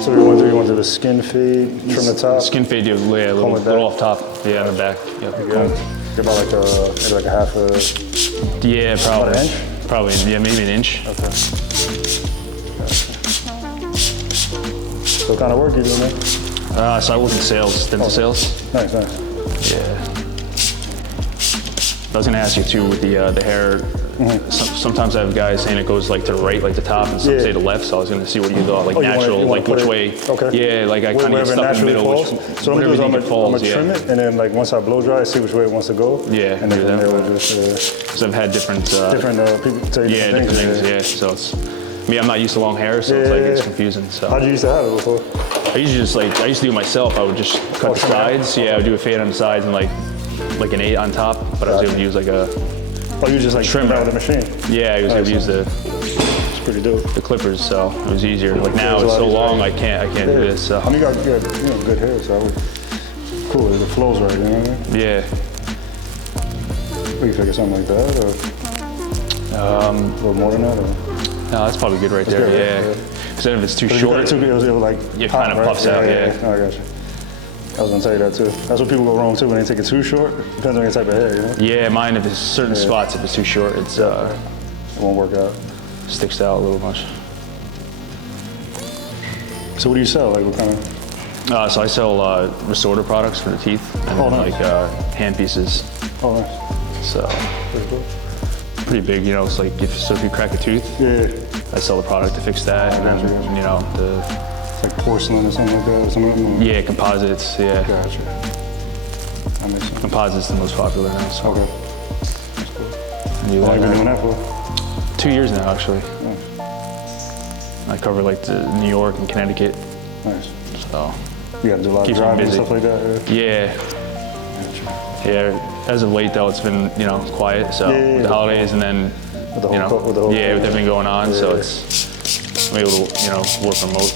So you want to do the skin fade from the top? Skin fade, yeah, a little off top, yeah, on the back. Yeah. Get about maybe like a half a. Yeah, probably. About an inch? Probably, yeah, maybe an inch. Okay. So what kind of work you doing, man? So I work in sales, dental sales. Nice, nice. Yeah. I was gonna ask you too with the hair. Sometimes I have guys saying it goes like to the right, like the top, and some say the left. So I was gonna see what you thought, like natural, like which way. Okay. Yeah, like I kind of get stuck in the middle. So what I'm gonna do is I'm gonna trim it, and then like once I blow dry, I see which way it wants to go. Yeah, and then we'll just. Because I've had different people tell you different things. Yeah, so it's me. I'm not used to long hair, so it's like it's confusing. So. How'd you used to have it before? I used to do it myself. I would just cut the sides. Yeah, I would do a fade on the sides and like an 8 on top. But I was able to use like a. Oh, you just like trim out with the machine? Yeah, I was able to use It's pretty dope. the clippers, so it was easier. Like now it's so long, I can't do this. So. I mean, you got good hair, so cool. The flow's right, you know what I mean? Yeah. What, you figure something like that, or a little more than that, or? No, that's probably good right there. Good, yeah. Because then if it's too short, it kind of puffs out. Yeah. I got you. I was gonna tell you that too. That's what people go wrong too when they take it too short. Depends on your type of hair, you know? Yeah, mine, if it's certain spots, if it's too short, it won't work out. Sticks out a little much. So what do you sell? Like what kind of? So I sell restorative products for the teeth and nice. like hand pieces. Oh, nice. So pretty big, you know. It's like if you crack a tooth, I sell the product to fix that, and then you know the. Like porcelain or something like that, or something like that? Yeah, composites, yeah. Gotcha. That makes sense. Composites the most popular now. So. Okay. That's cool. How long have you been doing that for? 2 years now, actually. Nice. I cover like New York and Connecticut. Nice. So. You got to do a lot of driving and stuff like that? Yeah. Gotcha. Yeah. As of late though, it's been quiet. So with the holidays and then with the whole with everything going on, so I'm able to work remote.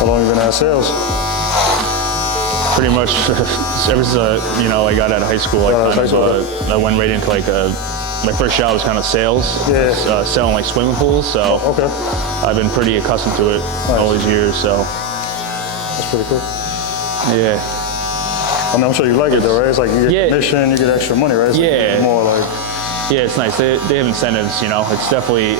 How long have you been out of sales? Pretty much ever since I got out of high school. I went right into my first job was kind of sales. Yeah. Selling like swimming pools. So I've been pretty accustomed to it all these years. So that's pretty cool. Yeah. I mean, I'm sure you like it though, right? It's like you get commission, you get extra money, right? It's like more like. Yeah, it's nice. They have incentives, It's definitely,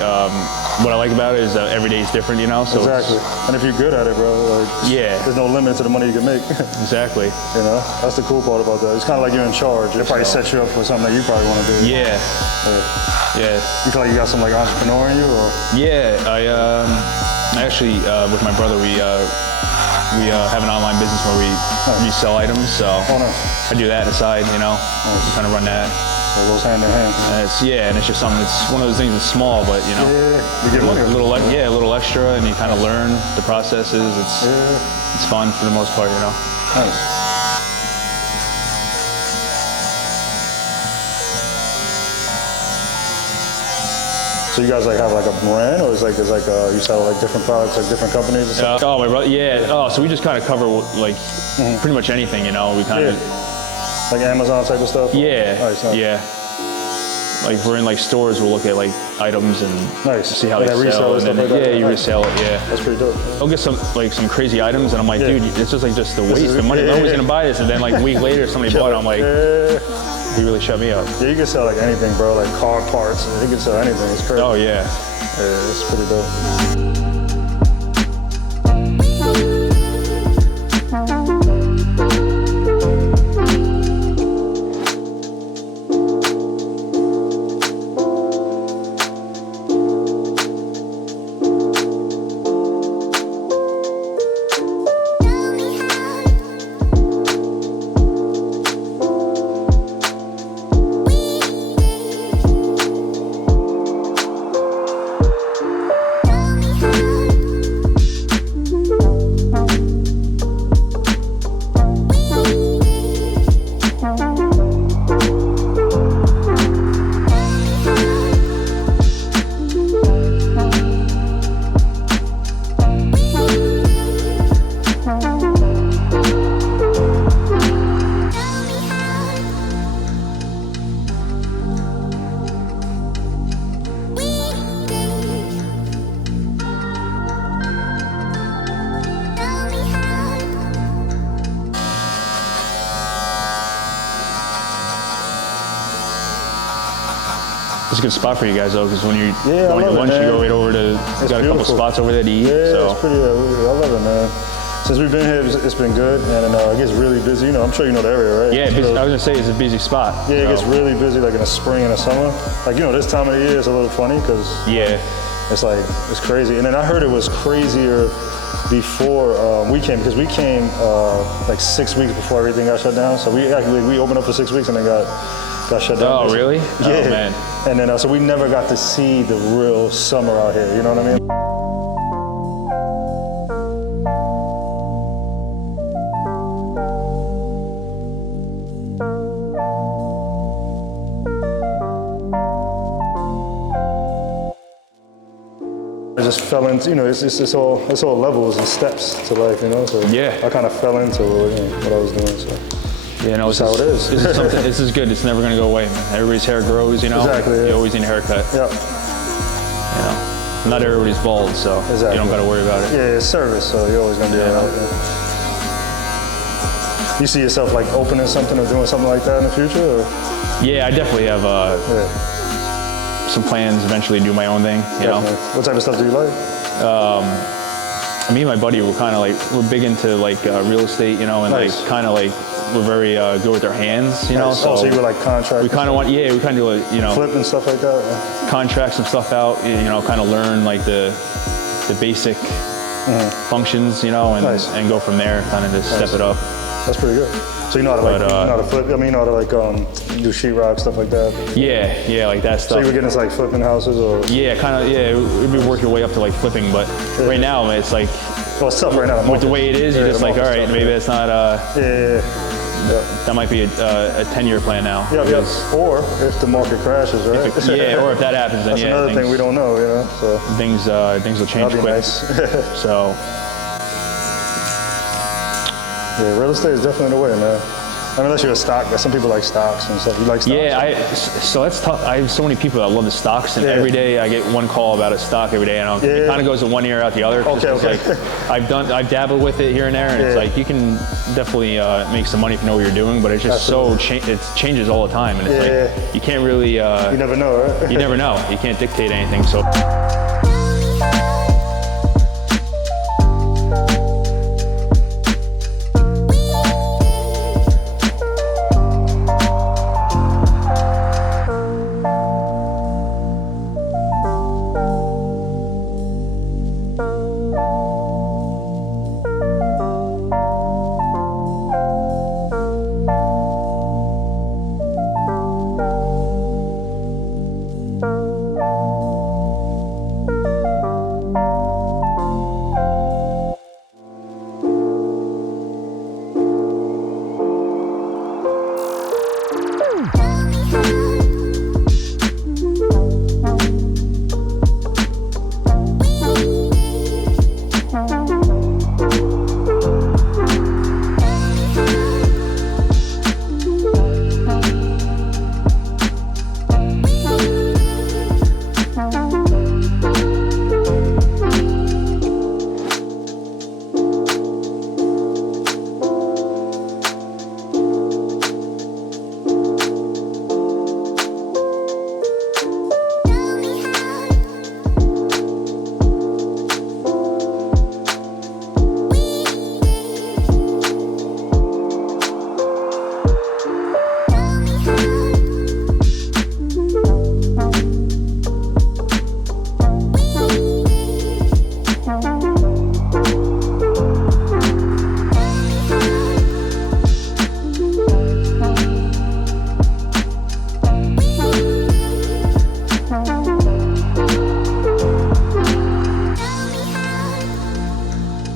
what I like about it is that every day is different, So exactly. And if you're good at it, bro, there's no limit to the money you can make. Exactly. That's the cool part about that. It's kind of like you're in charge. It probably sets you up for something that you probably want to do. Yeah. You feel like you got some entrepreneur in you, or? Yeah, I actually with my brother we have an online business where we resell items. So I do that aside, We kind of run that. So it goes hand in hand. And it's just something. It's one of those things that's small, but you get a little extra, and you kind of learn the processes. It's fun for the most part, Nice. So you guys have a brand, or you sell different products, different companies or something? My brother, so we just kind of cover pretty much anything, We kind of like Amazon type of stuff. Yeah. Nice. Yeah. Like if we're in stores, we'll look at items and see how they sell. And then, you resell it. Yeah. That's pretty dope. I'll get some crazy items, and I'm like, dude, it's just the waste of money. Nobody's gonna buy this, and then a week later, somebody bought it. I'm like, he really shut me up. Yeah, you can sell anything, bro. Like car parts. You can sell anything. It's crazy. Oh yeah. Yeah, it's pretty dope. It's a good spot for you guys though, because when you're Yeah, going to I love it, lunch, you man. go right over to. It's Got a couple beautiful. spots over there to eat. Yeah, so. it's pretty. I love it, man. Since we've been here, it's been good, and it gets really busy. You know, I'm sure you know the area, right? Yeah, It's busy, real- I was gonna say it's a busy spot. Yeah, it you gets know. really busy, like in the spring and the summer. Like, you know, this time of the year is a little funny because Yeah. it's like, it's crazy. And then I heard it was crazier before we came, because we came like 6 weeks before everything got shut down. So we opened up for 6 weeks and then got shut down. Oh, really? Yeah. Oh, man. And then, so we never got to see the real summer out here, you know what I mean? I just fell into, you know, it's all levels and steps to life, you know. So Yeah. I kind of fell into what I was doing. So Yeah, no, that's how it is. This is something. This is good. It's never gonna go away, man. Everybody's hair grows, you know. Exactly, yeah. You always need a haircut. Yeah, You know, not everybody's bald, so exactly. you don't gotta worry about it. Yeah, it's service, so you're always gonna be Yeah. alright. You see yourself like opening something or doing something like that in the future? Or? Yeah, I definitely have Yeah, some plans eventually to do my own thing. You know, definitely. What type of stuff do you like? me and my buddy were kind of like we're big into like real estate, you know, and Nice. like kind of like we're very good with our hands, you know. Nice. Oh, so you were like contract? we kind of want, yeah, we kind of do it, you know, flip and stuff like that? contract some stuff out, you know, kind of learn like the basic functions, you know, and Nice. and go from there, kind of just step it up. That's pretty good. So you know how to like, But, you know how to flip? I mean, you know how to like do sheetrock, stuff like that? Yeah, like that So stuff. you were getting into like flipping houses or? Yeah, kind of. Yeah, it'd be work your way up to like flipping, but right now it's like Well, it's tough right now. with the way it is, you're just like, all right, maybe that's not. Yeah. That might be a 10-year plan now. Yep. because Or if the market crashes, right? Yeah, or if that happens, then That's yeah, another thing we don't know, you know. So things will change that'd be quick. nice. So Yeah, real estate is definitely the way, man. I mean, unless you're a stock, but some people like stocks and stuff. You like stocks? yeah, so that's tough. I have so many people that love the stocks, and Yeah. every day I get one call about a stock every day, and it Yeah. kind of goes in one ear out the other. 'Cause Okay, it's okay. like I've dabbled with it here and there, and it's Yeah. like you can definitely make some money if you know what you're doing, but it's just it changes all the time, and it's Yeah. like you can't really You never know, right? you never know. You can't dictate anything. So.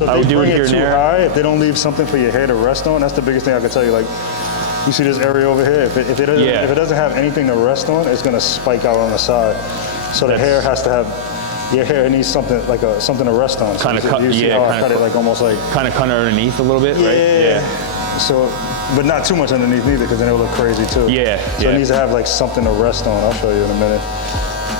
I would do it Bring here it and too there. high, if they don't leave something for your hair to rest on, that's the biggest thing I can tell you. Like, you see this area over here? If it doesn't, Yeah. if it doesn't have anything to rest on, it's gonna spike out on the side. So the hair has to have, your hair needs something like something to rest on. So Kinda cut- you see yeah, how I kinda cut it cut- like almost like. Kind of cut underneath a little bit, right? Yeah. So, but not too much underneath either, because then it'll look crazy too. Yeah, So yeah. it needs to have like something to rest on. I'll show you in a minute.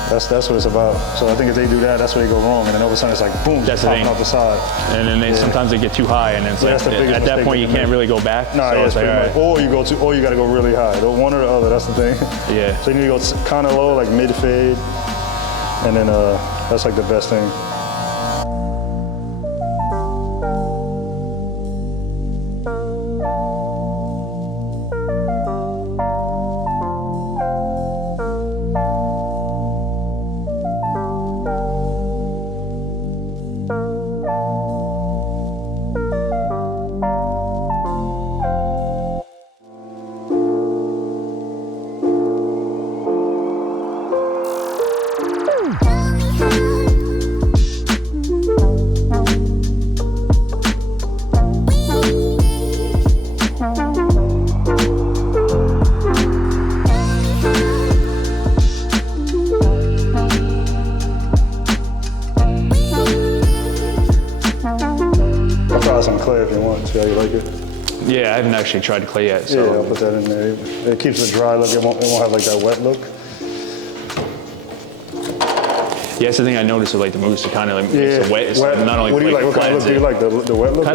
That's what it's about. So I think if they do that, that's where they go wrong. And then all of a sudden it's like boom, That's the popping thing. off the side. And then sometimes they get too high, and it's that's the like biggest at that mistake point you they can't make. really go back. Nah, so yeah, it's like, pretty all much. right. Or you got to go really high. One or the other. That's the thing. Yeah. So you need to go kind of low, like mid fade, and then that's like the best thing. Some clay if you want. See how you like it? Yeah, I haven't actually tried clay yet. So. Yeah, I'll put that in there. It keeps the dry look. It won't have like that wet look. Yeah, that's the thing I noticed with like the mousse. It kind of like makes it wet. It's wet. not only What do you like? What kind of look do you like? The wet look?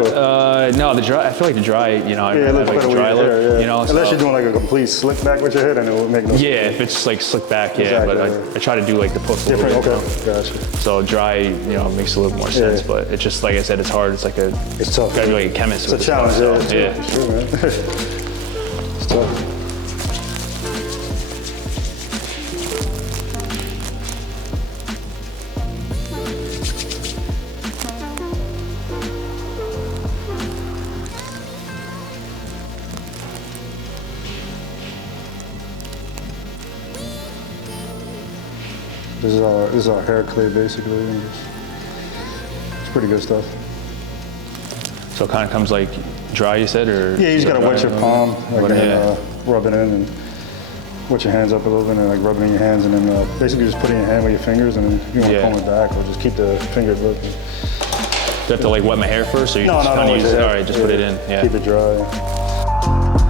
No, the dry. I feel like the dry. You know, I Yeah, it looks like better the with dry your look. hair, yeah. You know, Unless so. you're doing like a complete slick back with your head, and it would make no sense. Yeah, if it's like slick back, yeah. Exactly, But yeah. I try to do like the puff a little Different. bit. Okay, gotcha. So dry, you know, makes a little more sense. Yeah. But it's just like I said, it's hard. It's like It's tough. Gotta be like a chemist. It's a with challenge. this stuff, Yeah, so, sure, man. It's tough. This is our hair clay basically. It's pretty good stuff. So it kind of comes like dry, you said, or Yeah, you just gotta wet your palm, like, But, and yeah. rub it in, and wet your hands up a little bit, and like rub it in your hands, and then basically just put it in your hand with your fingers, and then if you want to Yeah. comb it back, or just keep the finger looking. Do you have to like wet my hair first, or you No, just no, kind no. of use it? All right, just put it in. Yeah. Keep it dry.